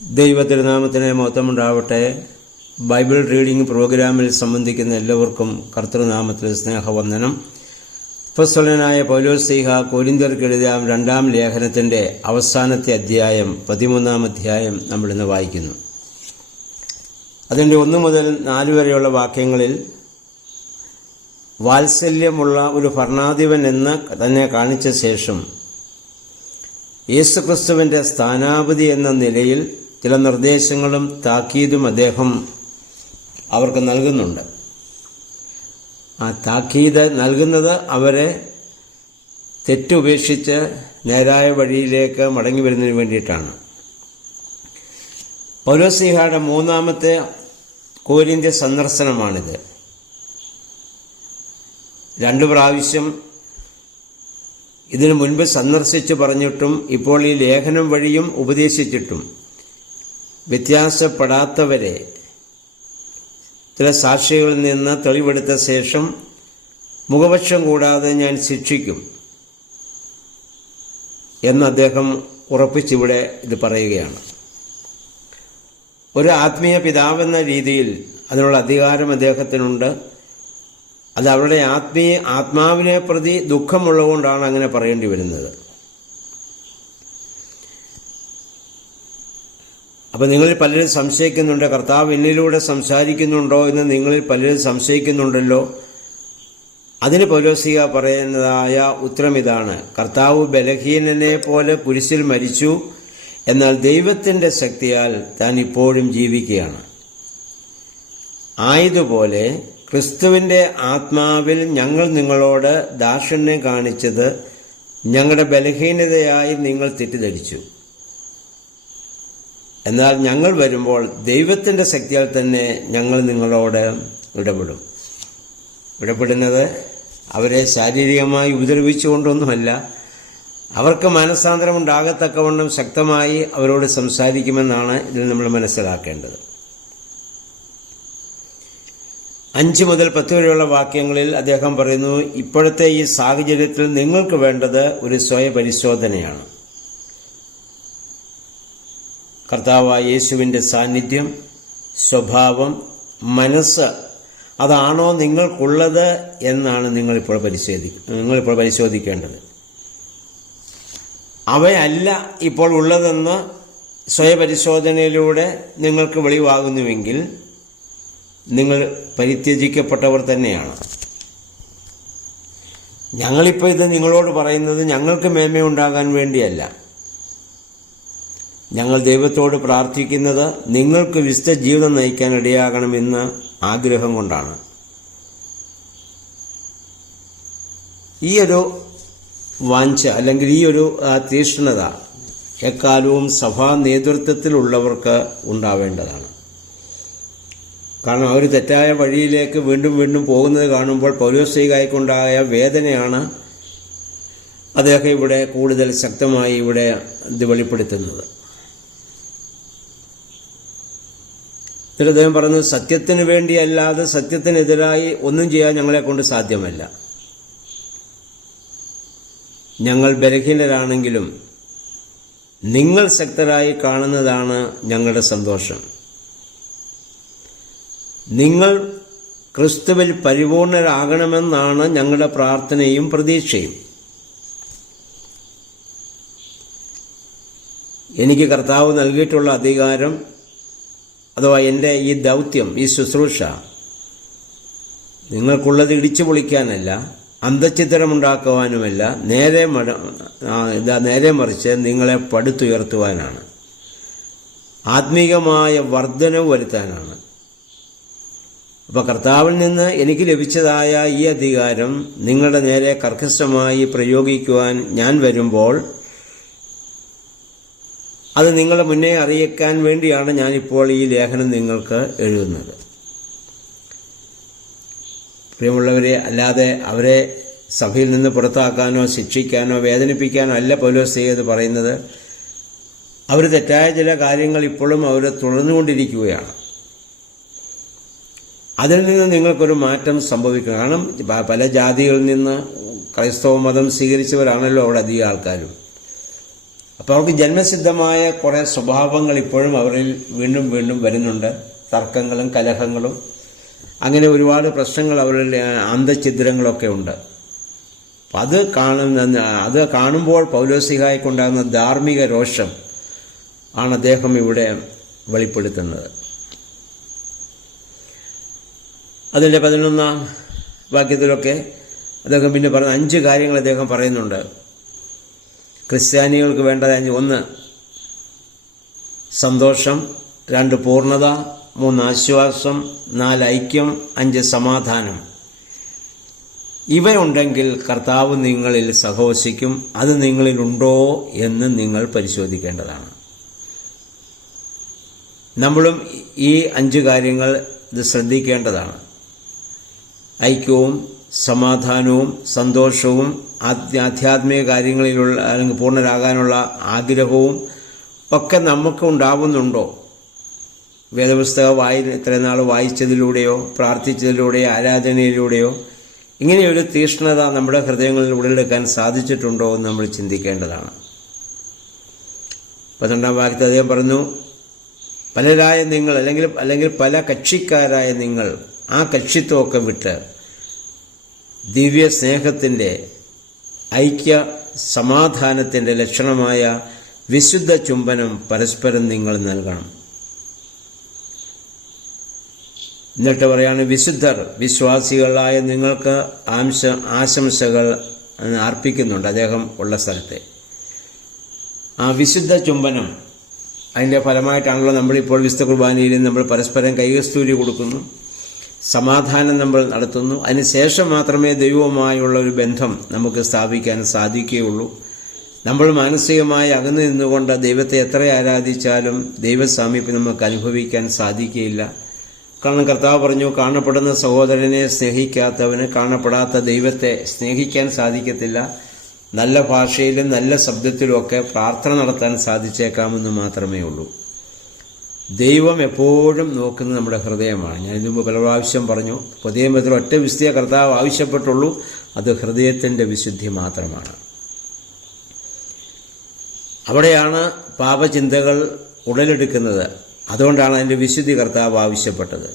ദൈവതിരുനാമത്തിന് മഹത്വമുണ്ടാവട്ടെ. Bible reading പ്രോഗ്രാമിൽ സംബന്ധിക്കുന്ന എല്ലാവർക്കും കർത്തൃനാമത്തിൽ സ്നേഹവന്ദനം. അപ്പോസ്തലനായ പൗലോസ്ലീഹ കൊരിന്ത്യർക്ക് എഴുതിയ 2-ാം ലേഖനത്തിൻ്റെ അവസാനത്തെ അധ്യായം 13-ാം അധ്യായം നമ്മളിന്ന് വായിക്കുന്നു. അതിൻ്റെ 1 മുതൽ 4 വരെയുള്ള വാക്യങ്ങളിൽ വാത്സല്യമുള്ള ഒരു ഭരണാധിപൻ എന്ന് തന്നെ കാണിച്ച ശേഷം യേശുക്രിസ്തുവിൻ്റെ സ്ഥാനാപതി എന്ന നിലയിൽ ചില നിർദ്ദേശങ്ങളും താക്കീതും അദ്ദേഹം അവർക്ക് നൽകുന്നുണ്ട്. ആ താക്കീത് നൽകുന്നത് അവരെ തെറ്റുപേക്ഷിച്ച് നേരായ വഴിയിലേക്ക് മടങ്ങി വരുന്നതിന് വേണ്ടിയിട്ടാണ്. പൗലോസ്ലീഹയുടെ 3-ാമത്തെ കൊരിന്ത്യ സന്ദർശനമാണിത്. 2 പ്രാവശ്യം ഇതിനു മുൻപ് സന്ദർശിച്ചു പറഞ്ഞിട്ടും ഇപ്പോൾ ഈ ലേഖനം വഴിയും ഉപദേശിച്ചിട്ടും വ്യത്യാസപ്പെടാത്തവരെ ചില സാക്ഷികളിൽ നിന്ന് തെളിവെടുത്ത ശേഷം മുഖപക്ഷം കൂടാതെ ഞാൻ ശിക്ഷിക്കും എന്ന് അദ്ദേഹം ഉറപ്പിച്ചിവിടെ ഇത് പറയുകയാണ്. ഒരു ആത്മീയ പിതാവെന്ന രീതിയിൽ അതിനുള്ള അധികാരം അദ്ദേഹത്തിനുണ്ട്. അത് അവരുടെ ആത്മാവിനെ പ്രതി ദുഃഖമുള്ളതുകൊണ്ടാണ് അങ്ങനെ പറയേണ്ടി വരുന്നത്. അപ്പം നിങ്ങളിൽ പലരും സംശയിക്കുന്നുണ്ട്, കർത്താവ് എന്നിലൂടെ സംസാരിക്കുന്നുണ്ടോ എന്ന് നിങ്ങളിൽ പലരും സംശയിക്കുന്നുണ്ടല്ലോ. അതിന് പൗലോസ്ലീഹ പറയുന്നതായ ഉത്തരം ഇതാണ്: കർത്താവ് ബലഹീനനെ പോലെ കുരിശിൽ മരിച്ചു, എന്നാൽ ദൈവത്തിൻ്റെ ശക്തിയാൽ താൻ ഇപ്പോഴും ജീവിക്കുകയാണ്. ആയതുപോലെ ക്രിസ്തുവിൻ്റെ ആത്മാവിൽ ഞങ്ങൾ നിങ്ങളോട് ദാക്ഷിണ്യം കാണിച്ചത് ഞങ്ങളുടെ ബലഹീനതയായി നിങ്ങൾ തെറ്റിദ്ധരിച്ചു. എന്നാൽ ഞങ്ങൾ വരുമ്പോൾ ദൈവത്തിൻ്റെ ശക്തിയാൽ തന്നെ ഞങ്ങൾ നിങ്ങളോട് ഇടപെടുന്നത് അവരെ ശാരീരികമായി ഉപദ്രവിച്ചുകൊണ്ടൊന്നുമല്ല, അവർക്ക് മനസ്സാന്തരം ഉണ്ടാകത്തക്കവണ്ണം ശക്തമായി അവരോട് സംസാരിക്കുമെന്നാണ് ഇതിൽ നമ്മൾ മനസ്സിലാക്കേണ്ടത്. 5 മുതൽ 10 വരെയുള്ള വാക്യങ്ങളിൽ അദ്ദേഹം പറയുന്നു, ഇപ്പോഴത്തെ ഈ സാഹചര്യത്തിൽ നിങ്ങൾക്ക് വേണ്ടത് ഒരു സ്വയപരിശോധനയാണ്. കർത്താവായ യേശുവിൻ്റെ സാന്നിധ്യം, സ്വഭാവം, മനസ്സ് അതാണോ നിങ്ങൾക്കുള്ളത് എന്നാണ് നിങ്ങളിപ്പോൾ പരിശോധിക്കേണ്ടത്. അവയല്ല ഇപ്പോൾ ഉള്ളതെന്ന് സ്വയപരിശോധനയിലൂടെ നിങ്ങൾക്ക് വെളിവാകുന്നുവെങ്കിൽ നിങ്ങൾ പരിത്യജിക്കപ്പെട്ടവർ തന്നെയാണ്. ഞങ്ങളിപ്പോൾ ഇത് നിങ്ങളോട് പറയുന്നത് ഞങ്ങൾക്ക് മേന്മയുണ്ടാകാൻ വേണ്ടിയല്ല. ഞങ്ങൾ ദൈവത്തോട് പ്രാർത്ഥിക്കുന്നത് നിങ്ങൾക്ക് വിശുദ്ധ ജീവിതം നയിക്കാൻ ഇടയാകണമെന്ന് ആഗ്രഹം കൊണ്ടാണ്. ഈ ഒരു വാഞ്ച അല്ലെങ്കിൽ ഈ ഒരു തീക്ഷ്ണത എക്കാലവും സഭാ നേതൃത്വത്തിലുള്ളവർക്ക് ഉണ്ടാവേണ്ടതാണ്. കാരണം അവർ തെറ്റായ വഴിയിലേക്ക് വീണ്ടും വീണ്ടും പോകുന്നത് കാണുമ്പോൾ പൗലോസ്ലീഹായ്ക്കുണ്ടായ വേദനയാണ് അദ്ദേഹം ഇവിടെ കൂടുതൽ ശക്തമായി ഇവിടെ ഇത് വെളിപ്പെടുത്തുന്നത്. എന്നിട്ട് അദ്ദേഹം പറഞ്ഞു, സത്യത്തിന് വേണ്ടിയല്ലാതെ സത്യത്തിനെതിരായി ഒന്നും ചെയ്യാൻ ഞങ്ങളെക്കൊണ്ട് സാധ്യമല്ല. ഞങ്ങൾ ബലഹീനരാണെങ്കിലും നിങ്ങൾ ശക്തരായി കാണുന്നതാണ് ഞങ്ങളുടെ സന്തോഷം. നിങ്ങൾ ക്രിസ്തുവിൽ പരിപൂർണരാകണമെന്നാണ് ഞങ്ങളുടെ പ്രാർത്ഥനയും പ്രതീക്ഷയും. എനിക്ക് കർത്താവ് നൽകിയിട്ടുള്ള അധികാരം അഥവാ എൻ്റെ ഈ ദൗത്യം, ഈ ശുശ്രൂഷ നിങ്ങൾക്കുള്ളത് ഇടിച്ചു പൊളിക്കാനല്ല, അന്തഃഛിദ്രമുണ്ടാക്കുവാനുമല്ല, നേരെ മറിച്ച് നിങ്ങളെ പടുത്തുയർത്തുവാനാണ്, ആത്മീകമായ വർധനവ് വരുത്താനാണ്. അപ്പോൾ കർത്താവിൽ നിന്ന് എനിക്ക് ലഭിച്ചതായ ഈ അധികാരം നിങ്ങളുടെ നേരെ കർക്കശമായി പ്രയോഗിക്കുവാൻ ഞാൻ വരുമ്പോൾ അത് നിങ്ങളെ മുന്നേ അറിയിക്കാൻ വേണ്ടിയാണ് ഞാനിപ്പോൾ ഈ ലേഖനം നിങ്ങൾക്ക് എഴുതുന്നത്. പ്രിയമുള്ളവരെ, അല്ലാതെ അവരെ സഭയിൽ നിന്ന് പുറത്താക്കാനോ ശിക്ഷിക്കാനോ വേദനിപ്പിക്കാനോ അല്ല പൗലോസ്ലീഹ ഇത് പറയുന്നത്. അവർ തെറ്റായ ചില കാര്യങ്ങൾ ഇപ്പോഴും അവർ തുടർന്നുകൊണ്ടിരിക്കുകയാണ്. അതിൽ നിന്ന് നിങ്ങൾക്കൊരു മാറ്റം സംഭവിക്കണം. കാരണം പല ജാതികളിൽ നിന്ന് ക്രൈസ്തവ മതം സ്വീകരിച്ചവരാണല്ലോ അവിടെ അധികം ആൾക്കാരും. അപ്പോൾ അവർക്ക് ജന്മസിദ്ധമായ കുറേ സ്വഭാവങ്ങൾ ഇപ്പോഴും അവരിൽ വീണ്ടും വീണ്ടും വരുന്നുണ്ട്. തർക്കങ്ങളും കലഹങ്ങളും അങ്ങനെ ഒരുപാട് പ്രശ്നങ്ങൾ അവരിൽ, അന്തഛിദ്രങ്ങളൊക്കെ ഉണ്ട്. അത് കാണുമ്പോൾ പൗലോസ്ലീഹായ്ക്കുണ്ടാകുന്ന ധാർമ്മിക രോഷം ആണ് അദ്ദേഹം ഇവിടെ വെളിപ്പെടുത്തുന്നത്. അതിൻ്റെ 11-ാം വാക്യത്തിലൊക്കെ അദ്ദേഹം പിന്നെ പറഞ്ഞ 5 കാര്യങ്ങൾ അദ്ദേഹം പറയുന്നുണ്ട്. ക്രിസ്ത്യാനികൾക്ക് വേണ്ടത് 1 സന്തോഷം, 2 പൂർണ്ണത, 3 ആശ്വാസം, 4 ഐക്യം, 5 സമാധാനം. ഇവയുണ്ടെങ്കിൽ കർത്താവ് നിങ്ങളിൽ സഹവസിക്കും. അത് നിങ്ങളിലുണ്ടോ എന്ന് നിങ്ങൾ പരിശോധിക്കേണ്ടതാണ്. നമ്മളും ഈ 5 കാര്യങ്ങൾ ഇത് ശ്രദ്ധിക്കേണ്ടതാണ്. ഐക്യവും സമാധാനവും സന്തോഷവും ആധ്യാത്മിക കാര്യങ്ങളിലുള്ള അല്ലെങ്കിൽ പൂർണ്ണരാകാനുള്ള ആഗ്രഹവും ഒക്കെ നമുക്ക് ഉണ്ടാവുന്നുണ്ടോ? വേദപുസ്തകം ഇത്രയും നാൾ വായിച്ചതിലൂടെയോ പ്രാർത്ഥിച്ചതിലൂടെയോ ആരാധനയിലൂടെയോ ഇങ്ങനെയൊരു തീക്ഷ്ണത നമ്മുടെ ഹൃദയങ്ങളിൽ ഉടലെടുക്കാൻ സാധിച്ചിട്ടുണ്ടോ എന്ന് നമ്മൾ ചിന്തിക്കേണ്ടതാണ്. 12-ാം വാക്യത്തിൽ അദ്ദേഹം പറഞ്ഞു, പലരായ നിങ്ങൾ അല്ലെങ്കിൽ പല കക്ഷിക്കാരായ നിങ്ങൾ ആ കക്ഷിത്വമൊക്കെ വിട്ട് ദിവ്യ സ്നേഹത്തിൻ്റെ, ഐക്യ സമാധാനത്തിൻ്റെ ലക്ഷണമായ വിശുദ്ധ ചുംബനം പരസ്പരം നിങ്ങൾ നൽകണം. എന്നിട്ട് പറയാണ്, വിശുദ്ധർ വിശ്വാസികളായ നിങ്ങൾക്ക് ആശംസകൾ അർപ്പിക്കുന്നുണ്ട് അദ്ദേഹം ഉള്ള സ്ഥലത്തെ. ആ വിശുദ്ധ ചുംബനം അതിൻ്റെ ഫലമായിട്ടാണല്ലോ നമ്മളിപ്പോൾ വിശുദ്ധ കുർബാനയിൽ നമ്മൾ പരസ്പരം കൈകസ്തൂരി കൊടുക്കുന്നു, സമാധാനം നമ്മൾ നടത്തുന്നു. അതിനുശേഷം മാത്രമേ ദൈവവുമായുള്ള ഒരു ബന്ധം നമുക്ക് സ്ഥാപിക്കാൻ സാധിക്കുകയുള്ളൂ. നമ്മൾ മാനസികമായി അകന്നു നിന്നുകൊണ്ട് ദൈവത്തെ എത്ര ആരാധിച്ചാലും ദൈവസാമീപ്യം നമുക്ക് അനുഭവിക്കാൻ സാധിക്കുകയില്ല. കാരണം കർത്താവ് പറഞ്ഞു, കാണപ്പെടുന്ന സഹോദരനെ സ്നേഹിക്കാത്തവന് കാണപ്പെടാത്ത ദൈവത്തെ സ്നേഹിക്കാൻ സാധിക്കത്തില്ല. നല്ല ഭാഷയിലും നല്ല ശബ്ദത്തിലുമൊക്കെ പ്രാർത്ഥന നടത്താൻ സാധിച്ചേക്കാമെന്ന് മാത്രമേ ഉള്ളൂ. ദൈവം എപ്പോഴും നോക്കുന്നത് നമ്മുടെ ഹൃദയമാണ്. ഞാൻ ഇതിനു മുമ്പ് പല പ്രാവശ്യം പറഞ്ഞു, പുതിയ നിയമത്തിൽ ഒറ്റ വിശുദ്ധിയെ കർത്താവ് ആവശ്യപ്പെട്ടുള്ളൂ, അത് ഹൃദയത്തിൻ്റെ വിശുദ്ധി മാത്രമാണ്. അവിടെയാണ് പാപചിന്തകൾ ഉടലെടുക്കുന്നത്. അതുകൊണ്ടാണ് അതിൻ്റെ വിശുദ്ധി കർത്താവ് ആവശ്യപ്പെട്ടത്.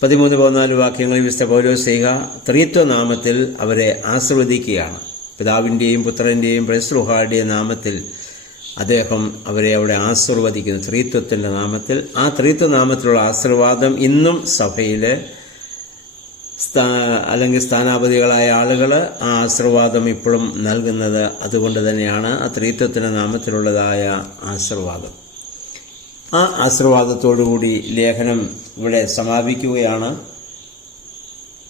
13-14 വാക്യങ്ങളിൽ വിശുദ്ധ പൗലോസ്ലീഹ ത്രിത്വനാമത്തിൽ അവരെ ആശീർവദിക്കുകയാണ്. പിതാവിൻ്റെയും പുത്രൻ്റെയും പരിശുദ്ധ നാമത്തിൽ അദ്ദേഹം അവരെ അവിടെ ആശീർവദിക്കുന്നു, ത്രിത്വത്തിൻ്റെ നാമത്തിൽ. ആ ത്രിത്വനാമത്തിലുള്ള ആശീർവാദം ഇന്നും സഭയിൽ അല്ലെങ്കിൽ സ്ഥാനാപതികളായ ആളുകൾ ആ ആശീർവാദം ഇപ്പോഴും നൽകുന്നത് അതുകൊണ്ട് തന്നെയാണ്. ആ ത്രിത്വത്തിൻ്റെ നാമത്തിലുള്ളതായ ആശീർവാദം. ആ ആശീർവാദത്തോടുകൂടി ലേഖനം ഇവിടെ സമാപിക്കുകയാണ്.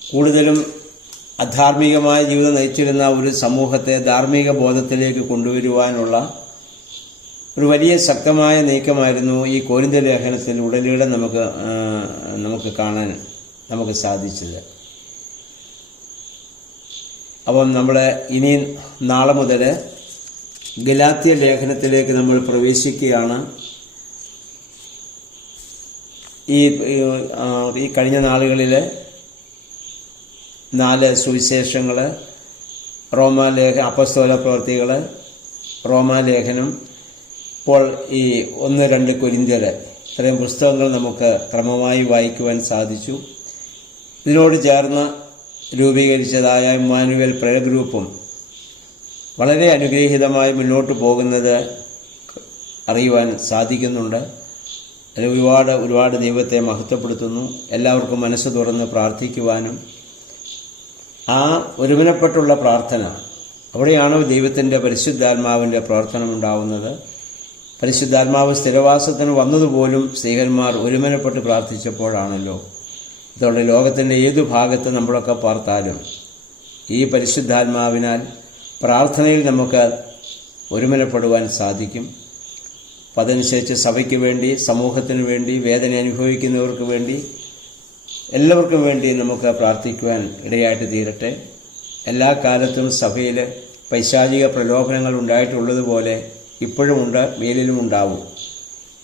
കൂടുതലും അധാർമികമായ ജീവിതം നയിച്ചിരുന്ന ഒരു സമൂഹത്തെ ധാർമ്മിക ബോധത്തിലേക്ക് കൊണ്ടുവരുവാനുള്ള ഒരു വലിയ ശക്തമായ നീക്കമായിരുന്നു ഈ കൊരിന്ത്യർ ലേഖനത്തിൽ ഉടനീളം നമുക്ക് കാണാൻ നമുക്ക് സാധിച്ചത്. അപ്പം നമ്മൾ ഇനി നാളെ മുതൽ ഗലാത്യ ലേഖനത്തിലേക്ക് നമ്മൾ പ്രവേശിക്കുകയാണ്. ഈ കഴിഞ്ഞ നാളുകളിൽ 4 സുവിശേഷങ്ങൾ, അപ്പസ്തോല പ്രവൃത്തികൾ, റോമാലേഖനം, ഇപ്പോൾ ഈ 1-2 കൊരിന്ത്യർ, ഇത്രയും പുസ്തകങ്ങൾ നമുക്ക് ക്രമമായി വായിക്കുവാൻ സാധിച്ചു. ഇതിനോട് ചേർന്ന് രൂപീകരിച്ചതായ ഇമ്മാനുവേൽ പ്രയർ ഗ്രൂപ്പും വളരെ അനുഗ്രഹീതമായി മുന്നോട്ട് പോകുന്നത് അറിയുവാൻ സാധിക്കുന്നുണ്ട്. അത് ഒരുപാട് ദൈവത്തെ മഹത്വപ്പെടുത്തുന്നു. എല്ലാവർക്കും മനസ്സ് തുറന്ന് പ്രാർത്ഥിക്കുവാനും ആ ഒരുമനപ്പെട്ടുള്ള പ്രാർത്ഥന, അവിടെയാണ് ദൈവത്തിൻ്റെ പരിശുദ്ധാത്മാവിൻ്റെ പ്രവർത്തനം ഉണ്ടാവുന്നത്. പരിശുദ്ധാത്മാവ് സ്ഥിരവാസത്തിന് വന്നതുപോലും സ്ത്രീകന്മാർ ഒരുമനപ്പെട്ട് പ്രാർത്ഥിച്ചപ്പോഴാണല്ലോ. അതുകൊണ്ട് ലോകത്തിൻ്റെ ഏതു ഭാഗത്ത് നമ്മളൊക്കെ പാർത്താലും ഈ പരിശുദ്ധാത്മാവിനാൽ പ്രാർത്ഥനയിൽ നമുക്ക് ഒരുമനപ്പെടുവാൻ സാധിക്കും. അപ്പം അതനുസരിച്ച് സഭയ്ക്ക് വേണ്ടി, സമൂഹത്തിന് വേണ്ടി, വേദന അനുഭവിക്കുന്നവർക്ക് വേണ്ടി, എല്ലാവർക്കും വേണ്ടി നമുക്ക് പ്രാർത്ഥിക്കുവാൻ ഇടയായിട്ട് തീരട്ടെ. എല്ലാ കാലത്തും സഭയിൽ പൈശാചിക പ്രലോഭനങ്ങൾ ഉണ്ടായിട്ടുള്ളതുപോലെ ഇപ്പോഴുമുണ്ട്, മേലിലും ഉണ്ടാവും.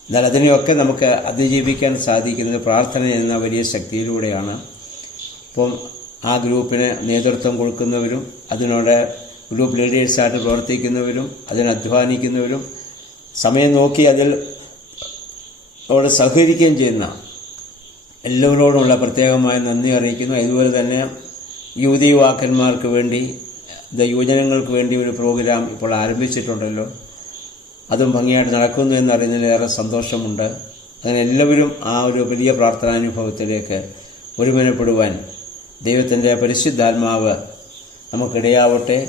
എന്നാൽ അതിനെയൊക്കെ നമുക്ക് അതിജീവിക്കാൻ സാധിക്കുന്നത് പ്രാർത്ഥന എന്ന വലിയ ശക്തിയിലൂടെയാണ്. അപ്പം ആ ഗ്രൂപ്പിന് നേതൃത്വം കൊടുക്കുന്നവരും അതിനോട് ഗ്രൂപ്പ് ലീഡേഴ്സായിട്ട് പ്രവർത്തിക്കുന്നവരും അതിന് അധ്വാനിക്കുന്നവരും സമയം നോക്കി അതിൽ അവിടെ സഹകരിക്കുകയും ചെയ്യുന്ന എല്ലാവരോടുമുള്ള പ്രത്യേകമായ നന്ദി അറിയിക്കുന്നു. ഇതുപോലെ തന്നെ യുവതീവാക്കന്മാർക്ക് വേണ്ടി യുവജനങ്ങൾക്ക് വേണ്ടി ഒരു പ്രോഗ്രാം ഇപ്പോൾ ആരംഭിച്ചിട്ടുണ്ടല്ലോ. അതും ഭംഗിയായിട്ട് നടക്കുന്നു എന്നറിയുന്നതിൽ ഏറെ സന്തോഷമുണ്ട്. അങ്ങനെ എല്ലാവരും ആ ഒരു വലിയ പ്രാർത്ഥനാനുഭവത്തിലേക്ക് ഒരുമനപ്പെടുവാൻ ദൈവത്തിൻ്റെ പരിശുദ്ധാത്മാവ് നമുക്കിടയാവട്ടെ.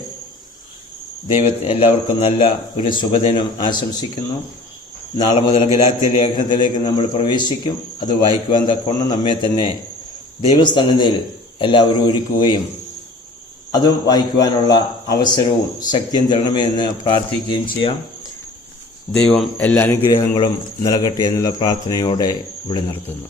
എല്ലാവർക്കും നല്ല ഒരു ശുഭദിനം ആശംസിക്കുന്നു. നാളെ മുതൽ ഗലാത്യ ലേഖനത്തിലേക്ക് നമ്മൾ പ്രവേശിക്കും. അത് വായിക്കുവാൻ തക്കവണ്ണം നമ്മെ തന്നെ ദൈവസന്നിധിയിൽ എല്ലാവരും ഒരുക്കുകയും അതും വായിക്കുവാനുള്ള അവസരവും ശക്തിയും തരണമേ എന്ന് പ്രാർത്ഥിക്കുകയും ചെയ്യാം. ദൈവം എല്ലാ അനുഗ്രഹങ്ങളും നൽകട്ടെ എന്നുള്ള പ്രാർത്ഥനയോടെ ഇവിടെ നിർത്തുന്നു.